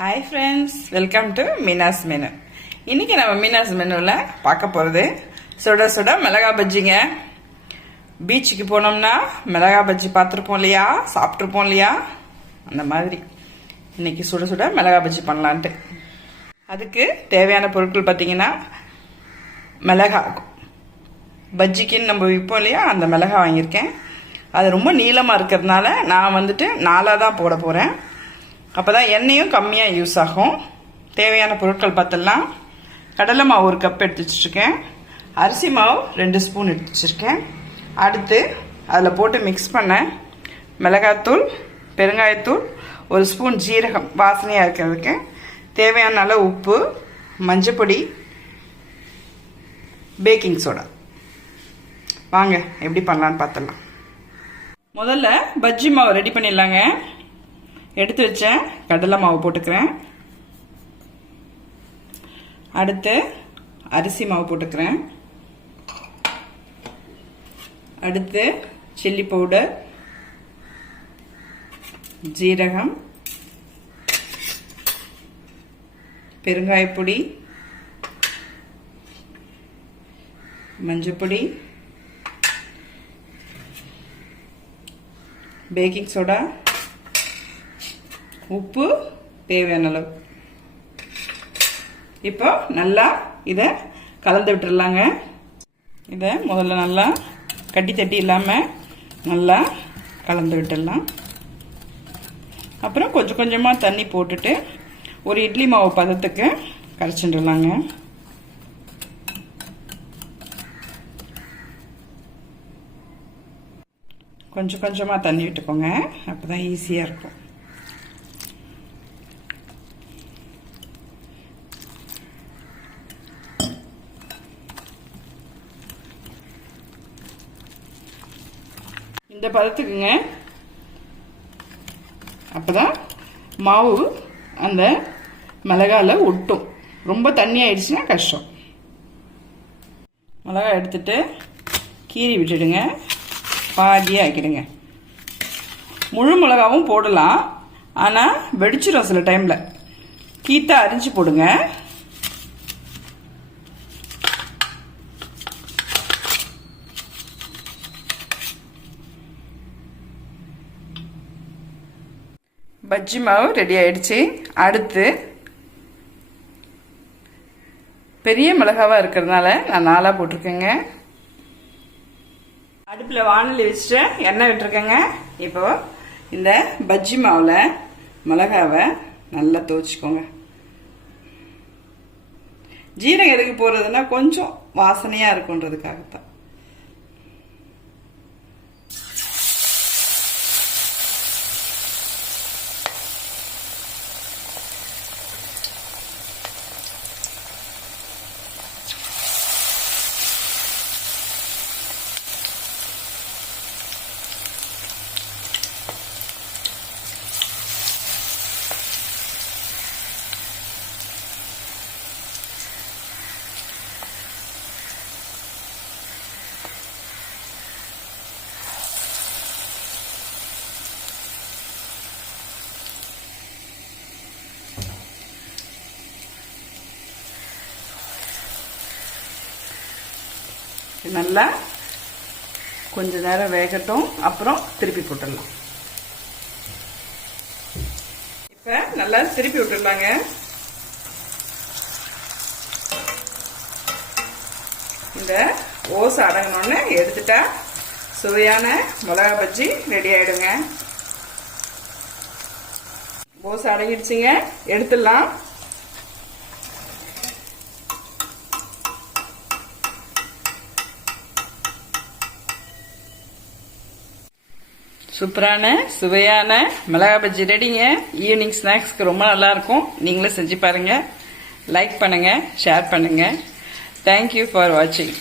Hi friends welcome to Meena's menu இன்னைக்கு நம்ம மீனாஸ் மெனுவில் பார்க்க போகிறது சுட சுட மிளகா பஜ்ஜிங்க. பீச்சுக்கு போனோம்னா மிளகா பஜ்ஜி பார்த்துருப்போம் இல்லையா? சாப்பிட்ருப்போம் இல்லையா? அந்த மாதிரி. இன்னைக்கு சுட சுட மிளகா பஜ்ஜி பண்ணலான்ட்டு. அதுக்கு தேவையான பொருட்கள் பார்த்தீங்கன்னா மிளகா. பஜ்ஜிக்குன்னு நம்ம விற்போம் இல்லையா? அந்த மிளகா வாங்கியிருக்கேன். அது ரொம்ப நீளமாக இருக்கிறதுனால நான் வந்துட்டு நாலாக தான் போட போகிறேன் அப்போ தான் எண்ணெயும் கம்மியாக யூஸ் ஆகும். தேவையான பொருட்கள் பார்த்தலாம் கடலை மாவு ஒரு கப் எடுத்து வச்சுருக்கேன் அரிசி மாவு ரெண்டு ஸ்பூன் எடுத்து வச்சுருக்கேன் அடுத்து அதில் போட்டு மிக்ஸ் பண்ண மிளகாத்தூள் பெருங்காயத்தூள் ஒரு ஸ்பூன் ஜீரகம் வாசனையாக இருக்கிறதுக்கு தேவையான அளவு உப்பு மஞ்சப்பொடி பேக்கிங் சோடா வாங்க எப்படி பண்ணலான்னு பார்த்துடலாம். முதல்ல பஜ்ஜி மாவு ரெடி பண்ணிடலாங்க. எடுத்து வச்சேன். கடலை மாவு போட்டுக்கிறேன். அடுத்து அரிசி மாவு போட்டுக்கிறேன். அடுத்து சில்லி பவுடர் ஜீரகம் பெருங்காயப்பொடி மஞ்சப்பொடி பேக்கிங் சோடா உப்பு தேவையான அளவு. இப்போ நல்லா இதை கலந்து விட்டுடலாங்க இதை முதல்ல நல்லா கட்டி தட்டி இல்லாமல் நல்லா கலந்து விட்டுடலாம் அப்புறம் கொஞ்சம் கொஞ்சமாக தண்ணி போட்டுட்டு ஒரு இட்லி மாவு பதத்துக்கு கரைச்சிட்டுலாங்க கொஞ்சம் கொஞ்சமாக தண்ணி விட்டுக்கோங்க. அப்போ தான் ஈஸியாக இருக்கும். இந்த பதத்துக்குங்க. அப்போதான் மாவு அந்த மிளகால ஒட்டும். ரொம்ப தண்ணி ஆயிடுச்சுன்னா கஷ்டம். மிளகா எடுத்துட்டு கீறி விட்டுடுங்க. பாதியாக ஆக்கிடுங்க. முழு மிளகாவும் போடலாம். ஆனால் வெடிச்சிடும் சில டைமில் கீத்தா அரிஞ்சு போடுங்க. பஜ்ஜி மாவு ரெடி ஆயிடுச்சு. அடுத்து பெரிய மிளகாவாக இருக்கிறதுனால நான் நாளாக போட்டிருக்கேங்க. அடுப்பில் வானலி வச்சுட்டு எண்ணெய் விட்டுருக்கேங்க. இப்போ இந்த பஜ்ஜி மாவில் மிளகாவை நல்லா துவச்சிக்கோங்க. ஜீரகம் எதுக்கு போடுறதுன்னா கொஞ்சம் வாசனையாக இருக்குன்றதுக்காகத்தான் நல்லா கொஞ்ச நேரம் வேகட்டும். அப்புறம் திருப்பி போட்டுடலாம். இப்போ நல்லா திருப்பி விட்டுடலாங்க. இந்த ஓஸ் அடங்கினோன்னு எடுத்துட்டா சுவையான மிளகா பஜ்ஜி ரெடி ஆயிடுங்க. ஓஸ் அடங்கிடுச்சுங்க. எடுத்துடலாம். சூப்பரான சுவையான மிளகா பஜ்ஜி ரெடிங்க. ஈவினிங் ஸ்நாக்ஸ்க்கு ரொம்ப நல்லா இருக்கும் நீங்களும் செஞ்சு பாருங்க. லைக் பண்ணுங்க ஷேர் பண்ணுங்க. தேங்க்யூ ஃபார் வாட்சிங்